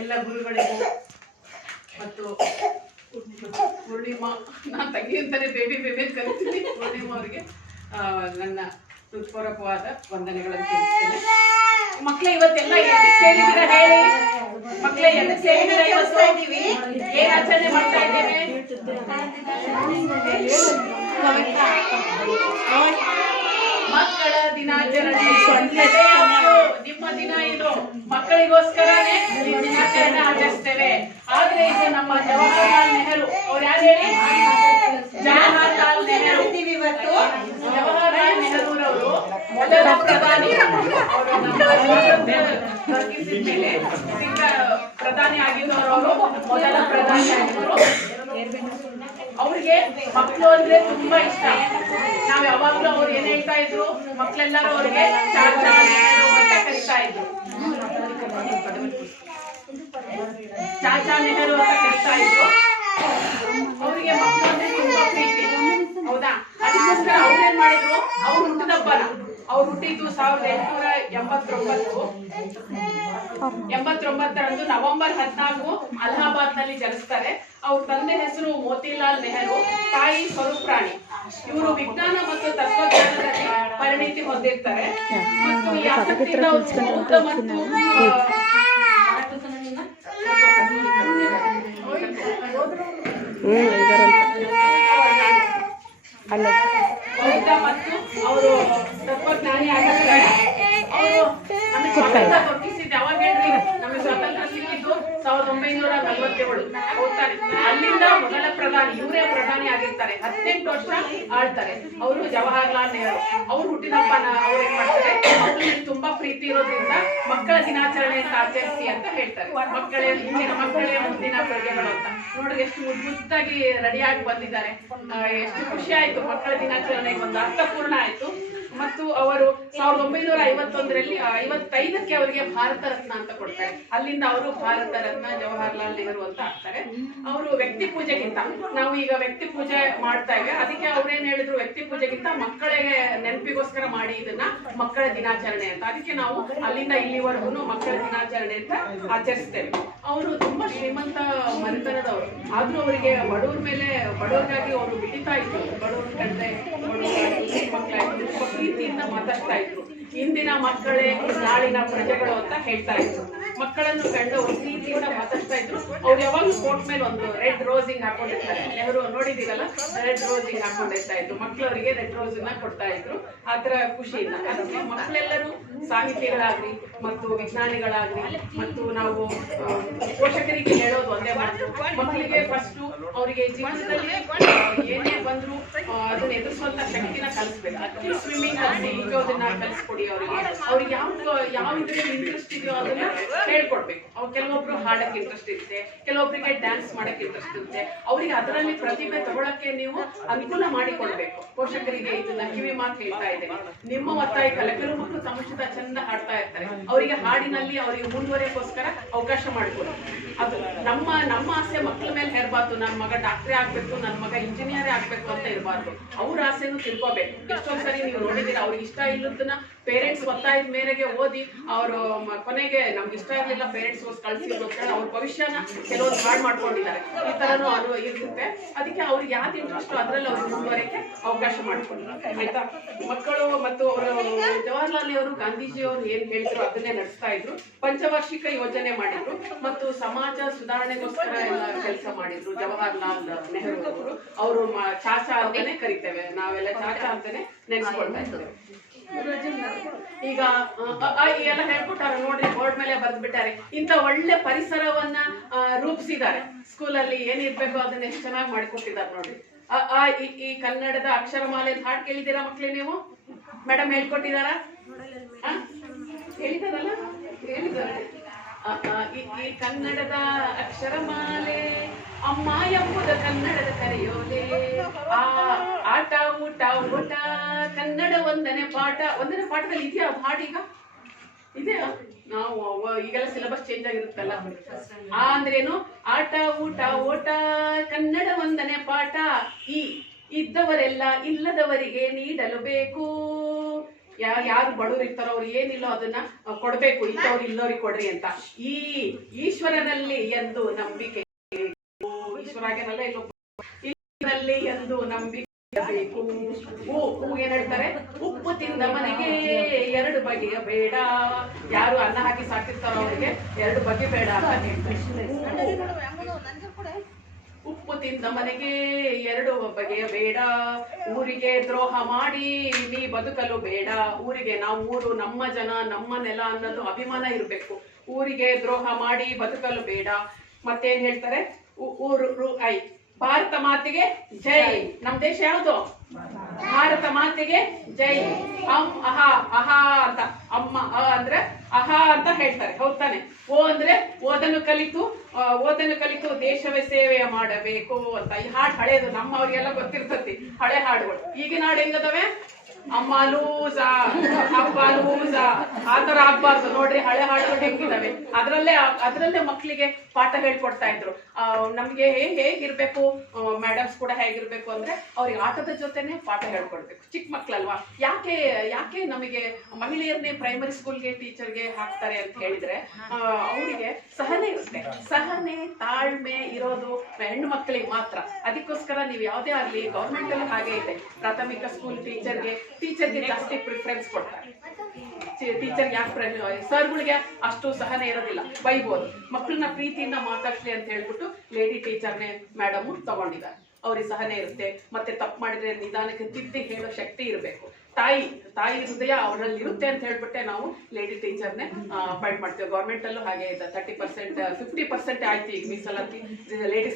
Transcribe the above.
ಎಲ್ಲ ಗುರುಗಳಿಗೂ ಮತ್ತು ಪೂರ್ಣಿಮಾ, ನಾನು ತಂಗಿ ಅಂತಾನೆ ಬೇಬಿ ಕರಿತೀನಿ, ಪೂರ್ಣಿಮಾ ಅವರಿಗೆ ನನ್ನ ಹೃತ್ಪೂರ್ವಕವಾದ ವಂದನೆಗಳನ್ನು ತಿಳಿಸ್ತೇನೆ. ಮಕ್ಕಳೇ, ಇವತ್ತೆಲ್ಲ ಎದಕ್ಕೆ ಸೇರಿದ್ದೀರಾ ಹೇಳಿ? ಮಕ್ಕಳೇ, ಎದಕ್ಕೆ ಸೇರಿದ್ದೀರಾ? ಇವತ್ತು ಏನ್ ಆಚರಣೆ ಮಾಡ್ತಾ ಇದ್ದೇವೆ? ಮಕ್ಕಳ ದಿನಾಚರಣೆ. ನಿಮ್ಮ ದಿನ ಇದು, ಮಕ್ಕಳಿಗೋಸ್ಕರನೇ ಈ ದಿನಾಚರಣೆ ಆಚರಿಸ್ತೇವೆ. ಆದ್ರೆ ಇದು ನಮ್ಮ ಜವಾಹರ್ಲಾಲ್ ನೆಹರು ಅವ್ರು ಯಾರು ಹೇಳಿ? ಜವಾಹರ್ಲಾಲ್ ನೆಹರು. ಇವತ್ತು ಜವಾಹರ್ಲಾಲ್ ನೆಹರೂರವರು ಮೊದಲ ಪ್ರಧಾನಿ. ಅವರು ಮೇಲೆ ಪ್ರಧಾನಿ ಆಗಿದ್ದವರು, ಮೊದಲ ಪ್ರಧಾನಿ ಆಗಿದ್ರು. ಅವ್ರಿಗೆ ಮಕ್ಕಳು ಅಂದ್ರೆ ತುಂಬಾ ಇಷ್ಟ. ನಾವ್ ಯಾವಾಗ್ಲೂ ಅವ್ರು ಏನ್ ಹೇಳ್ತಾ ಇದ್ರು, ಮಕ್ಳೆಲ್ಲರೂ ಅವ್ರಿಗೆ ಚಾಚಾ ನೆಹರು ಅಂತ ಕರಿತಾ ಇದ್ರು. ಚಾಚಾ ನೆಹರು ಅಂತ ಕರಿತಾ ಇದ್ರು. ಅವರಿಗೆ ಮಕ್ಕಳು ಅಂದ್ರೆ ತುಂಬಾ ಪ್ರೀತಿ, ಹೌದಾ? ಅದಕ್ಕೋಸ್ಕರ ಅವ್ರೇನ್ ಮಾಡಿದ್ರು, ಅವ್ರು ಹುಟ್ಟಿದಬ್ಬನ, ಅವ್ರು ಹುಟ್ಟಿದ್ದು 1889ರಂದು ನವೆಂಬರ್ 14 ಅಲಹಾಬಾದ್ ನಲ್ಲಿ ಜನಿಸ್ತಾರೆ. ಅವ್ರ ತಂದೆ ಹೆಸರು ಮೋತಿಲಾಲ್ ನೆಹರು, ತಾಯಿ ಸ್ವರೂಪ್ರಾಣಿ. ಇವರು ವಿಜ್ಞಾನ ಮತ್ತು ತತ್ವಜ್ಞಾನದಲ್ಲಿ ಪರಿಣಿತಿ ಹೊಂದಿರ್ತಾರೆ. ಮತ್ತು ಮತ್ತು ಅವರು ತತ್ವಜ್ಞಾನಿ ಆಗಿರ್ತಾರೆ. ಅವರು ನಮಗೆ ಸ್ವಾತಂತ್ರ್ಯ ದೊರಕಿಸಿದ್ದು ಯಾವಾಗ ಹೇಳ್ರಿ? ನಮಗೆ ಸ್ವಾತಂತ್ರ್ಯ ಸಿಕ್ಕಿದ್ದು 1947. ಹೋಗ್ತಾರೆ. ಅಲ್ಲಿಂದ ಮೊದಲ ಪ್ರಧಾನಿ ಇವರೇ ಪ್ರಧಾನಿ ಆಗಿರ್ತಾರೆ. 18 ವರ್ಷ ಆಳ್ತಾರೆ ಅವರು, ಜವಾಹರ್ಲಾಲ್ ನೆಹರು. ಅವ್ರು ಹುಟ್ಟಿದಬ್ಬನ ಅವ್ರು ಏನ್ ಮಾಡ್ತಾರೆ, ಮಕ್ಕಳಿಗೆ ತುಂಬಾ ಪ್ರೀತಿ ಇರೋದ್ರಿಂದ ಮಕ್ಕಳ ದಿನಾಚರಣೆ ಅಂತ ಆಚರಿಸಿ ಅಂತ ಹೇಳ್ತಾರೆ. ಮಕ್ಕಳೇ ಮುಂದಿನ ಪ್ರಜೆಗಳು ಅಂತ. ನೋಡ್ರಿ ಎಷ್ಟು ಮುದ್ದಾಗಿ ರೆಡಿಯಾಗಿ ಬಂದಿದ್ದಾರೆ. ಎಷ್ಟು ಖುಷಿ ಆಯ್ತು. ಮಕ್ಕಳ ದಿನಾಚರಣೆಗೆ ಒಂದು ಅರ್ಥಪೂರ್ಣ ಆಯ್ತು. ಮತ್ತು ಅವರು 1951ರಲ್ಲಿ 55ಕ್ಕೆ ಅವರಿಗೆ ಭಾರತ ರತ್ನ ಅಂತ ಕೊಡ್ತಾರೆ. ಅಲ್ಲಿಂದ ಅವರು ಭಾರತ ರತ್ನ ಜವಾಹರ್ಲಾಲ್ ನೆಹರು ಅಂತ ಆಗ್ತಾರೆ. ಅವರು ವ್ಯಕ್ತಿ ಪೂಜೆಗಿಂತ, ನಾವು ಈಗ ವ್ಯಕ್ತಿ ಪೂಜೆ ಮಾಡ್ತಾ ಇವೆ, ಅದಕ್ಕೆ ಅವ್ರೇನ್ ಹೇಳಿದ್ರು, ವ್ಯಕ್ತಿ ಪೂಜೆಗಿಂತ ಮಕ್ಕಳಿಗೆ ನೆನಪಿಗೋಸ್ಕರ ಮಾಡಿ ಇದನ್ನ ಮಕ್ಕಳ ದಿನಾಚರಣೆ ಅಂತ. ಅದಕ್ಕೆ ನಾವು ಅಲ್ಲಿಂದ ಇಲ್ಲಿವರೆಗೂ ಮಕ್ಕಳ ದಿನಾಚರಣೆ ಅಂತ ಆಚರಿಸ್ತೇವೆ. ಅವರು ತುಂಬಾ ಶ್ರೀಮಂತ ಮನೆತನದವರು, ಆದ್ರೂ ಅವರಿಗೆ ಬಡವ್ರ ಮೇಲೆ, ಬಡವರಿಗಾಗಿ ಅವರು ಬಿಡಿತಾ ಇದ್ರು. ಬಡವ್ರ ಕಂಡ್ರೆ ಮಕ್ಕಳಾಯ್ತು ತುಂಬಾ ಪ್ರೀತಿಯಿಂದ ಮಾತಾಡ್ತಾ ಇದ್ರು. ಇಂದಿನ ಮಕ್ಕಳೇ ನಾಳಿನ ಪ್ರಜೆಗಳು ಅಂತ ಹೇಳ್ತಾ ಇದ್ರು. ಮಕ್ಕಳನ್ನು ಕಂಡು ಪ್ರೀತಿಯಿಂದ ಮಾತಾಡ್ತಾ ಇದ್ರು. ಅವ್ರು ಯಾವಾಗ್ಲೂ ಕೋಟ್ ಮೇಲೆ ಒಂದು ರೆಡ್ ರೋಸಿಂಗ್ ಹಾಕೊಂಡಿರ್ತಾರೆ. ನೆಹರು ನೋಡಿದೀರಲ್ಲ, ರೆಡ್ ರೋಸಿಂಗ್ ಹಾಕೊಂಡಿರ್ತಾ ಇದ್ರು. ಮಕ್ಕಳವರಿಗೆ ರೆಡ್ ರೋಸಿಂಗ್ ಕೊಡ್ತಾ ಇದ್ರು. ಆತರ ಖುಷಿಯಿಂದ. ಅದಕ್ಕೆ ಮಕ್ಕಳೆಲ್ಲರೂ ಸಾಹಿತಿಗಳಾಗ್ಲಿ ಮತ್ತು ವಿಜ್ಞಾನಿಗಳಾಗ್ಲಿ, ಮತ್ತು ನಾವು ಪೋಷಕರಿಗೆ ಹೇಳೋದು ಒಂದೇ ಮಾತು, ಮಕ್ಕಳಿಗೆ ಫಸ್ಟ್ ಅವರಿಗೆ ಜೀವನದಲ್ಲಿ ಏನೇ ಬಂದ್ರು ಅದನ್ನ ಎದುರಿಸುವಂತ ಶಕ್ತಿನ ಕಲಿಸ್ಬೇಕು. ಅದಕ್ಕೆ ಸ್ವಿಮ್ಮಿಂಗ್ ಕಲಿಸಿ, ಈಜೋದನ್ನ ಕಲಿಸ್ಕೊಡಿ ಅವ್ರಿಗೆ. ಅವ್ರಿಗೆ ಯಾವ ಇದ್ರಲ್ಲಿ ಇಂಟ್ರೆಸ್ಟ್ ಇದೆಯೋ ಅದನ್ನ ಹೇಳ್ಕೊಡ್ಬೇಕು. ಅವ್ರು ಕೆಲವೊಬ್ರು ಹಾಡಕ್ಕೆ ಇಂಟ್ರೆಸ್ಟ್ ಇರುತ್ತೆ, ಕೆಲವೊಬ್ಬರಿಗೆ ಡ್ಯಾನ್ಸ್ ಮಾಡಕ್ಕೆ ಇಂಟ್ರೆಸ್ಟ್ ಇರುತ್ತೆ. ಅವ್ರಿಗೆ ಅದರಲ್ಲಿ ಪ್ರತಿಭೆ ತಗೊಳಕ್ಕೆ ನೀವು ಅನುಕೂಲ ಮಾಡಿಕೊಡ್ಬೇಕು. ಪೋಷಕರಿಗೆ ಇದನ್ನ ಕಿವಿ ಮಾತು ಹೇಳ್ತಾ ಇದ್ದೇನೆ, ನಿಮ್ಮ ಒತ್ತಾಯಕ್ಕಲ್ಲ. ಕೆಲವು ಮಕ್ಕಳು ತಮಾಷೆದ ಚಂದ ಹಾಡ್ತಾ ಇರ್ತಾರೆ, ಅವರಿಗೆ ಹಾಡಿನಲ್ಲಿ ಅವರಿಗೆ ಮುಂದುವರೆಯೋಕ್ಕೋಸ್ಕರ ಅವಕಾಶ ಮಾಡಿಕೊಡು. ಅದು ನಮ್ಮ ಆಸೆ ಮಕ್ಕಳ ಮೇಲೆ ಹೇರಬಾರ್ದು. ನನ್ನ ಮಗ ಡಾಕ್ಟ್ರೇ ಆಗ್ಬೇಕು, ನನ್ನ ಮಗ ಇಂಜಿನಿಯರೇ ಆಗ್ಬೇಕು ಅಂತ ಇರಬಾರ್ದು. ಅವ್ರ ಆಸೆನೂ ತಿಳ್ಕೋಬೇಕು. ಎಷ್ಟೊಂದ್ ಸರಿ ನೀವು ನೋಡಿದೀರ, ಅವ್ರಿಗೆ ಇಷ್ಟ ಇಲ್ಲದನ್ನ ಪೇರೆಂಟ್ಸ್ ಒತ್ತಾಯದ ಮೇರೆಗೆ ಓದಿ ಅವರು ಕೊನೆಗೆ ನಮ್ಗೆ ಇಷ್ಟ ಇರ್ಲಿಲ್ಲ, ಪೇರೆಂಟ್ಸ್ ಕಳ್ಸಿದ್ರು ಅಂತ ಅವ್ರ ಭವಿಷ್ಯನ ಕೆಲವೊಂದು ಹಾಳು ಮಾಡ್ಕೊಂಡಿದ್ದಾರೆ. ಈ ತರನು ಅದು ಇರುತ್ತೆ. ಅದಕ್ಕೆ ಅವ್ರಿಗೆ ಯಾವ್ದು ಇಂಟ್ರೆಸ್ಟ್ ಅದ್ರಲ್ಲಿ ಅವ್ರಿಗೆ ಮುಂದುವರೆಯಕ್ಕೆ ಅವಕಾಶ ಮಾಡ್ಕೊಂಡಿದ್ದಾರೆ. ಆಯ್ತಾ? ಮಕ್ಕಳು ಮತ್ತು ಅವರು ಜವಾಹರ್ಲಾಲ್ ನೆಹರು, ಗಾಂಧೀಜಿಯವರು ಏನ್ ಹೇಳಿದ್ರು ಅದನ್ನೇ ನಡೆಸ್ತಾ ಇದ್ರು. ಪಂಚವಾರ್ಷಿಕ ಯೋಜನೆ ಮಾಡಿದ್ರು ಮತ್ತು ಸಮಾಜ ಸುಧಾರಣೆಗೋಸ್ಕರ ಎಲ್ಲ ಕೆಲಸ ಮಾಡಿದ್ರು ಜವಾಹರ್ಲಾಲ್ ನೆಹರು ಅವರು. ಅವರು ಚಾಚಾ ಅಂತಾನೆ ಕರಿತೇವೆ ನಾವೆಲ್ಲ, ಚಾಚಾ ಅಂತಾನೆ ನೆನೆಸ್ಕೊಳ್ತಾ ಇದ್ದೇವೆ. ಈಗ ಎಲ್ಲ ಹೇಳ್ಕೊಟ್ಟಾರ ನೋಡ್ರಿ, ಬೋರ್ಡ್ ಮೇಲೆ ಬರ್ದ್ಬಿಟ್ಟಾರೆ. ಇಂಥ ಒಳ್ಳೆ ಪರಿಸರವನ್ನ ರೂಪಿಸಿದ್ದಾರೆ. ಸ್ಕೂಲಲ್ಲಿ ಏನಿರ್ಬೇಕು ಅದನ್ನ ಎಷ್ಟು ಚೆನ್ನಾಗಿ ಮಾಡಿಕೊಟ್ಟಿದ್ದಾರೆ ನೋಡ್ರಿ. ಈ ಕನ್ನಡದ ಅಕ್ಷರಮಾಲೆ ಹಾಡು ಕೇಳಿದ್ದೀರಾ ಮಕ್ಳೇ ನೀವು? ಮೇಡಮ್ ಹೇಳ್ಕೊಟ್ಟಿದಾರ? ಹೇಳಿದಾರಲ್ಲ, ಹೇಳಿದಾರೆ. ಈ ಕನ್ನಡದ ಅಕ್ಷರಮಾಲೆ ಅಮ್ಮ ಎಂಬುದ ಕನ್ನಡದ ಕರೆಯೋಲೆ, ಆಟ ಊಟ ಊಟ ಕನ್ನಡ ಒಂದನೇ ಪಾಠ. ಒಂದನೇ ಪಾಠದಲ್ಲಿ ಇದೆಯಾ ಹಾಡೀಗ? ಇದೆಯಾ? ನಾವು ಈಗೆಲ್ಲ ಸಿಲೆಬಸ್ ಚೇಂಜ್ ಆಗಿರುತ್ತಲ್ಲ. ಅಂದ್ರೇನು? ಆಟ ಊಟ ಓಟ ಕನ್ನಡ ಒಂದನೇ ಪಾಠ. ಇದ್ದವರೆಲ್ಲ ಇಲ್ಲದವರಿಗೆ ನೀಡಲು ಬೇಕು. ಯಾರು ಬಡವರು ಇರ್ತಾರೋ ಅವ್ರು ಏನಿಲ್ಲೋ ಅದನ್ನ ಕೊಡ್ಬೇಕು, ಇದ್ದವ್ರು ಇಲ್ಲವ್ರಿಗೆ ಕೊಡ್ರಿ ಅಂತ. ಈ ಈಶ್ವರನಲ್ಲಿ ಎಂದು ನಂಬಿಕೆ, ಈಶ್ವರಾಗೇನಲ್ಲ ಇಲ್ಲೊಬ್ಬ ಎಂದು ನಂಬಿಕೆ ಬೇಕು. ಏನ್ ಹೇಳ್ತಾರೆ, ಉಪ್ಪು ತಿಂದ ಮನೆಗೆ 2 ಬಗೆಯ ಬೇಡ. ಯಾರು ಅನ್ನ ಹಾಕಿ ಸಾಕಿರ್ತಾರೋ ಅವರಿಗೆ 2 ಬಗೆ ಬೇಡ ಅಂತ ಹೇಳ್ತಾರೆ. ಉಪ್ಪು ತಿಂದ ಮನೆಗೆ 2 ಬಗೆಯ ಬೇಡ. ಊರಿಗೆ ದ್ರೋಹ ಮಾಡಿ ನೀ ಬದುಕಲು ಬೇಡ. ಊರಿಗೆ, ನಾವು ಊರು, ನಮ್ಮ ಜನ, ನಮ್ಮ ನೆಲ ಅನ್ನೋದು ಅಭಿಮಾನ ಇರಬೇಕು. ಊರಿಗೆ ದ್ರೋಹ ಮಾಡಿ ಬದುಕಲು ಬೇಡ. ಮತ್ತೇನ್ ಹೇಳ್ತಾರೆ, ಭಾರತ ಮಾತೆಗೆ ಜೈ. ನಮ್ ದೇಶ ಯಾವುದು? ಭಾರತ ಮಾತೆಗೆ ಜೈ. ಅಹಾ ಅಹಾ ಅಂತ, ಅಮ್ಮ ಅಂದ್ರೆ ಅಹಾ ಅಂತ ಹೇಳ್ತಾರೆ, ಹೌದ್ ತಾನೆ? ಅಂದ್ರೆ ಓದನ್ನು ಕಲಿತು ದೇಶವೇ ಸೇವೆ ಮಾಡಬೇಕು ಅಂತ. ಈ ಹಾಡು ಹಳೇದು, ನಮ್ಮವ್ರಿಗೆಲ್ಲ ಗೊತ್ತಿರ್ತತಿ ಹಳೆ ಹಾಡುಗಳು. ಈಗಿನ ಹಾಡು ಹೆಂಗದವೆ? ಅಮ್ಮ ಲೂಸ, ಅಪ್ಪ ಲೂಸ, ಆತರ ಆಗ್ಬಾರ್ದು ನೋಡ್ರಿ. ಹಳೆ ಹಾಡುಗಳು ಹೆಂಗಿದಾವೆ, ಅದ್ರಲ್ಲೇ ಮಕ್ಕಳಿಗೆ ಪಾಠ ಹೇಳ್ಕೊಡ್ತಾ ಇದ್ರು. ನಮ್ಗೆ ಹೇಗಿರ್ಬೇಕು, ಮೇಡಮ್ಸ್ ಕೂಡ ಹೇಗಿರ್ಬೇಕು ಅಂದ್ರೆ ಅವ್ರಿಗೆ ಆಟದ ಜೊತೆನೆ ಪಾಠ ಹೇಳ್ಕೊಡ್ಬೇಕು. ಚಿಕ್ಕ ಮಕ್ಳಲ್ವಾ, ಯಾಕೆ ನಮಗೆ ಮಹಿಳೆಯರನ್ನೇ ಪ್ರೈಮರಿ ಸ್ಕೂಲ್ಗೆ ಟೀಚರ್ಗೆ ಹಾಕ್ತಾರೆ ಅಂತ ಹೇಳಿದ್ರೆ, ಅವರಿಗೆ ಸಹನೆ ಇರುತ್ತೆ. ಸಹನೆ, ತಾಳ್ಮೆ ಇರೋದು ಹೆಣ್ಣು ಮಕ್ಕಳಿಗೆ ಮಾತ್ರ. ಅದಕ್ಕೋಸ್ಕರ ನೀವು ಯಾವುದೇ ಆಗ್ಲಿ, ಗೌರ್ಮೆಂಟ್ ಅಲ್ಲಿ ಹಾಗೆ ಇದೆ, ಪ್ರಾಥಮಿಕ ಸ್ಕೂಲ್ ಟೀಚರ್ಗೆ ಜಾಸ್ತಿ ಪ್ರಿಫರೆನ್ಸ್ ಕೊಡ್ತಾರೆ. ಟೀಚರ್ ಯಾಕೆ, ಸರ್ಗಳಿಗೆ ಅಷ್ಟು ಸಹನೆ ಇರೋದಿಲ್ಲ, ಬೈಬೋದು. ಮಕ್ಕಳನ್ನ ಪ್ರೀತಿಯಿಂದ ಮಾತಾಡ್ಲಿ ಅಂತ ಹೇಳ್ಬಿಟ್ಟು ಲೇಡಿ ಟೀಚರ್ನೇ ಮೇಡಮ್ ತಗೊಂಡಿದ್ದಾರೆ. ಅವ್ರಿಗೆ ಸಹನೆ ಇರುತ್ತೆ. ಮತ್ತೆ ತಪ್ಪು ಮಾಡಿದ್ರೆ ನಿಧಾನಕ್ಕೆ ತಿದ್ದಿ ಹೇಳೋ ಶಕ್ತಿ ಇರಬೇಕು. ತಾಯಿ ಹೃದಯ ಅವರಲ್ಲಿ ಇರುತ್ತೆ ಅಂತ ಹೇಳ್ಬಿಟ್ಟೆ ನಾವು ಲೇಡಿ ಟೀಚರ್ನೇ ಅಪಾಯಿಂಟ್ ಮಾಡ್ತೀವಿ. ಗೌರ್ಮೆಂಟ್ ಅಲ್ಲೂ ಹಾಗೆ ಇದೆ. 30%, 50% ಆಯ್ತು ಈಗ ಮೀಸಲಾತಿ ಲೇಡೀಸ್